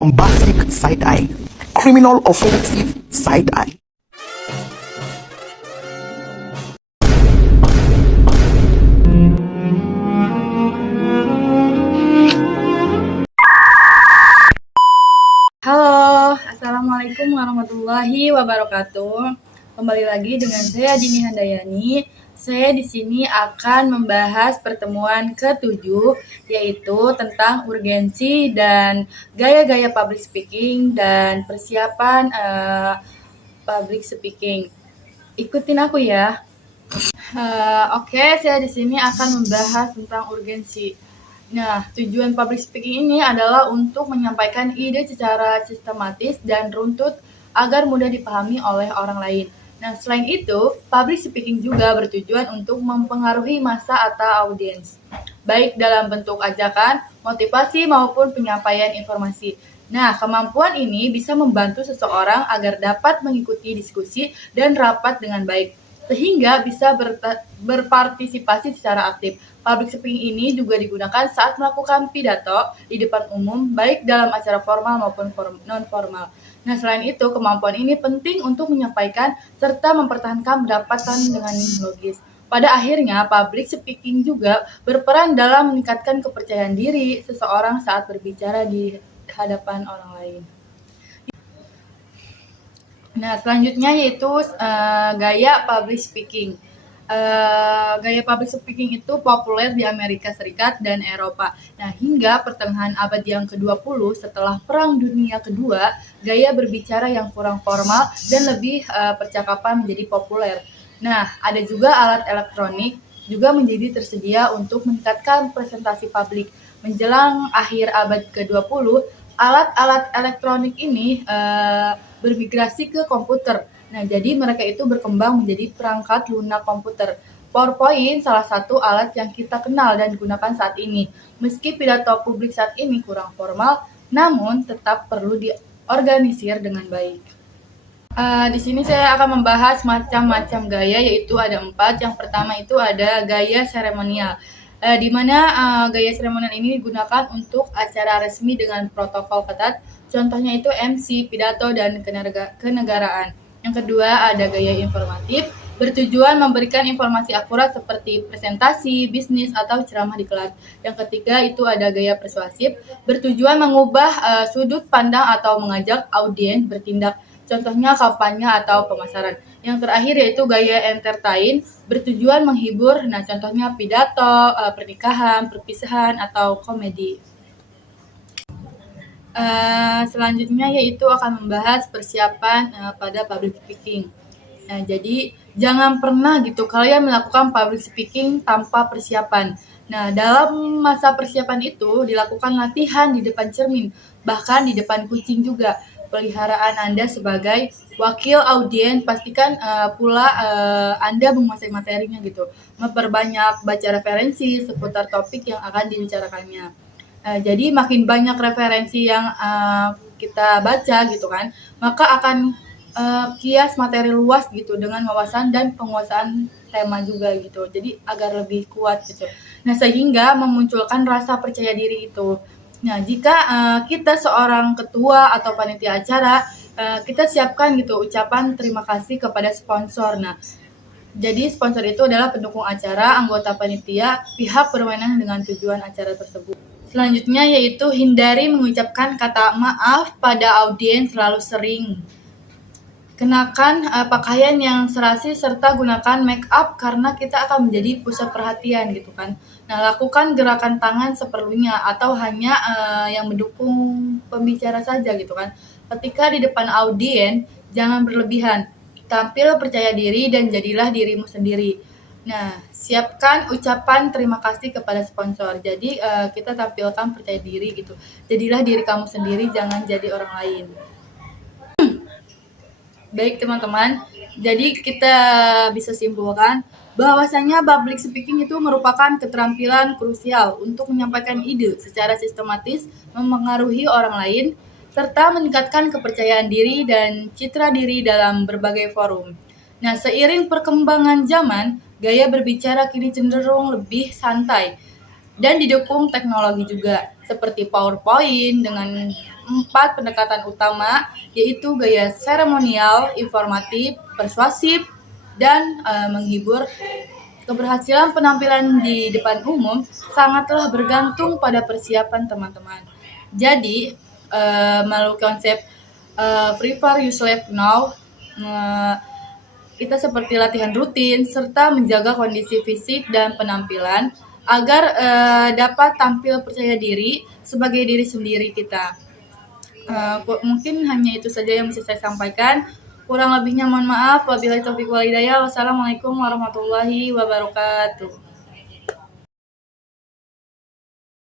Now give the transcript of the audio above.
bombastic side eye, criminal offensive side eye. Halo, Assalamualaikum warahmatullahi wabarakatuh. Kembali lagi dengan saya Dini Handayani. Saya di sini akan membahas pertemuan ke-7, yaitu tentang urgensi dan gaya-gaya public speaking dan persiapan public speaking. Ikutin aku ya. Oke, saya di sini akan membahas tentang urgensi. Nah, tujuan public speaking ini adalah untuk menyampaikan ide secara sistematis dan runtut agar mudah dipahami oleh orang lain. Nah, selain itu, public speaking juga bertujuan untuk mempengaruhi massa atau audiens, baik dalam bentuk ajakan, motivasi, maupun penyampaian informasi. Nah, kemampuan ini bisa membantu seseorang agar dapat mengikuti diskusi dan rapat dengan baik, sehingga bisa berpartisipasi secara aktif. Public speaking ini juga digunakan saat melakukan pidato di depan umum, baik dalam acara formal maupun non-formal. Nah, selain itu, kemampuan ini penting untuk menyampaikan serta mempertahankan pendapatan dengan logis. Pada akhirnya, public speaking juga berperan dalam meningkatkan kepercayaan diri seseorang saat berbicara di hadapan orang lain. Nah, selanjutnya yaitu gaya public speaking. Gaya public speaking itu populer di Amerika Serikat dan Eropa. Nah, hingga pertengahan abad yang ke-20 setelah Perang Dunia Kedua, gaya berbicara yang kurang formal dan lebih percakapan menjadi populer. Nah, ada juga alat elektronik juga menjadi tersedia untuk meningkatkan presentasi publik. Menjelang akhir abad ke-20, alat-alat elektronik ini bermigrasi ke komputer. Nah, jadi mereka itu berkembang menjadi perangkat lunak komputer. PowerPoint salah satu alat yang kita kenal dan gunakan saat ini. Meski pidato publik saat ini kurang formal, namun tetap perlu diorganisir dengan baik. Di sini saya akan membahas macam-macam gaya, yaitu ada 4. Yang pertama itu ada gaya seremonial, di mana gaya seremonial ini digunakan untuk acara resmi dengan protokol ketat. Contohnya itu MC, pidato, dan kenegaraan. Yang kedua ada gaya informatif, bertujuan memberikan informasi akurat seperti presentasi, bisnis, atau ceramah di kelas. Yang ketiga itu ada gaya persuasif, bertujuan mengubah sudut pandang atau mengajak audiens bertindak. Contohnya kampanye atau pemasaran. Yang terakhir yaitu gaya entertain, bertujuan menghibur. Nah, contohnya pidato, pernikahan, perpisahan, atau komedi. Selanjutnya yaitu akan membahas persiapan pada public speaking. Nah, jadi jangan pernah gitu kalian melakukan public speaking tanpa persiapan. Nah, dalam masa persiapan itu dilakukan latihan di depan cermin, bahkan di depan kucing juga. Peliharaan Anda sebagai wakil audiens, pastikan pula Anda menguasai materinya gitu. Memperbanyak baca referensi seputar topik yang akan dibicarakannya. Jadi makin banyak referensi yang kita baca gitu kan, maka akan kias materi luas gitu dengan wawasan dan penguasaan tema juga gitu. Jadi agar lebih kuat gitu. Nah, sehingga memunculkan rasa percaya diri itu. Nah, jika kita seorang ketua atau panitia acara, kita siapkan gitu ucapan terima kasih kepada sponsor. Nah, jadi sponsor itu adalah pendukung acara, anggota panitia, pihak berwenang dengan tujuan acara tersebut. Selanjutnya yaitu hindari mengucapkan kata maaf pada audiens terlalu sering. Kenakan pakaian yang serasi serta gunakan make up karena kita akan menjadi pusat perhatian gitu kan. Nah, lakukan gerakan tangan seperlunya atau hanya yang mendukung pembicara saja gitu kan. Ketika di depan audiens, jangan berlebihan. Tampil percaya diri dan jadilah dirimu sendiri. Nah, siapkan ucapan terima kasih kepada sponsor. Jadi kita tampilkan percaya diri gitu. Jadilah diri kamu sendiri, jangan jadi orang lain. Baik teman-teman, jadi kita bisa simpulkan bahwasanya public speaking itu merupakan keterampilan krusial untuk menyampaikan ide secara sistematis, mempengaruhi orang lain, serta meningkatkan kepercayaan diri dan citra diri dalam berbagai forum. Nah, seiring perkembangan zaman, gaya berbicara kini cenderung lebih santai dan didukung teknologi juga, seperti PowerPoint dengan 4 pendekatan utama, yaitu gaya seremonial, informatif, persuasif, dan menghibur. Keberhasilan penampilan di depan umum sangatlah bergantung pada persiapan teman-teman. Jadi, melalui konsep prepare yourself now, kita seperti latihan rutin serta menjaga kondisi fisik dan penampilan agar dapat tampil percaya diri sebagai diri sendiri kita. Mungkin hanya itu saja yang bisa saya sampaikan. Kurang lebihnya mohon maaf. Wabillahi taufiq wal hidayah. Wassalamualaikum warahmatullahi wabarakatuh.